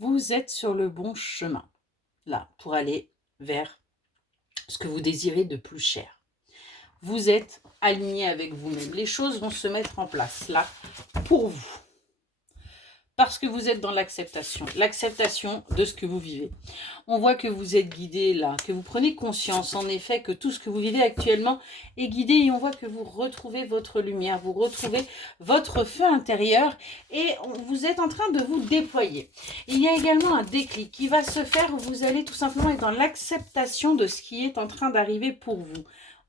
Vous êtes sur le bon chemin, là, pour aller vers ce que vous désirez de plus cher. Vous êtes aligné avec vous-même. Les choses vont se mettre en place, là, pour vous. Parce que vous êtes dans l'acceptation de ce que vous vivez. On voit que vous êtes guidé là, que vous prenez conscience en effet que tout ce que vous vivez actuellement est guidé et on voit que vous retrouvez votre lumière, vous retrouvez votre feu intérieur et vous êtes en train de vous déployer. Il y a également un déclic qui va se faire où vous allez tout simplement être dans l'acceptation de ce qui est en train d'arriver pour vous.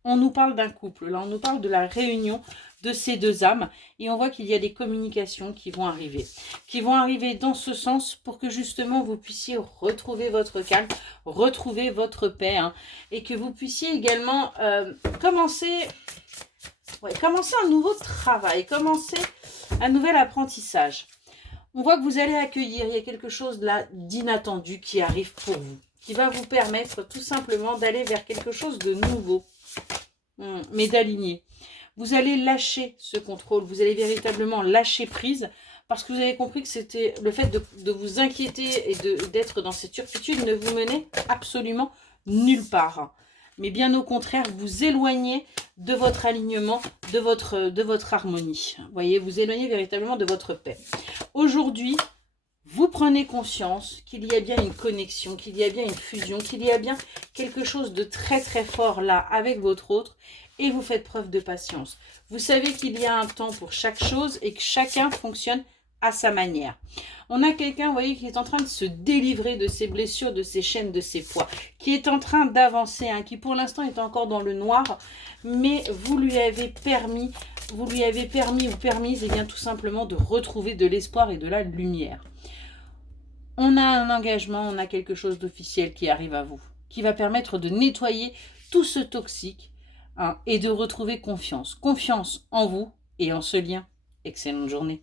On nous parle d'un couple, là on nous parle de la réunion de ces deux âmes et on voit qu'il y a des communications qui vont arriver dans ce sens pour que justement vous puissiez retrouver votre calme, retrouver votre paix et que vous puissiez également commencer un nouveau travail, commencer un nouvel apprentissage. On voit que vous allez accueillir, il y a quelque chose là d'inattendu qui arrive pour vous, qui va vous permettre tout simplement d'aller vers quelque chose de nouveau, mais d'aligner. Vous allez lâcher ce contrôle, vous allez véritablement lâcher prise parce que vous avez compris que c'était le fait de vous inquiéter et d'être dans cette turpitude ne vous menait absolument nulle part. Mais bien au contraire, vous éloignez de votre alignement, de votre harmonie. Vous voyez, vous éloignez véritablement de votre paix. Aujourd'hui, vous prenez conscience qu'il y a bien une connexion, qu'il y a bien une fusion, qu'il y a bien quelque chose de très très fort là avec votre autre et vous faites preuve de patience. Vous savez qu'il y a un temps pour chaque chose et que chacun fonctionne à sa manière. On a quelqu'un, vous voyez, qui est en train de se délivrer de ses blessures, de ses chaînes, de ses poids, qui est en train d'avancer, qui pour l'instant est encore dans le noir, mais vous lui avez permis ou permise, et bien tout simplement de retrouver de l'espoir et de la lumière. On a un engagement, on a quelque chose d'officiel qui arrive à vous, qui va permettre de nettoyer tout ce toxique et de retrouver confiance. Confiance en vous et en ce lien. Excellente journée.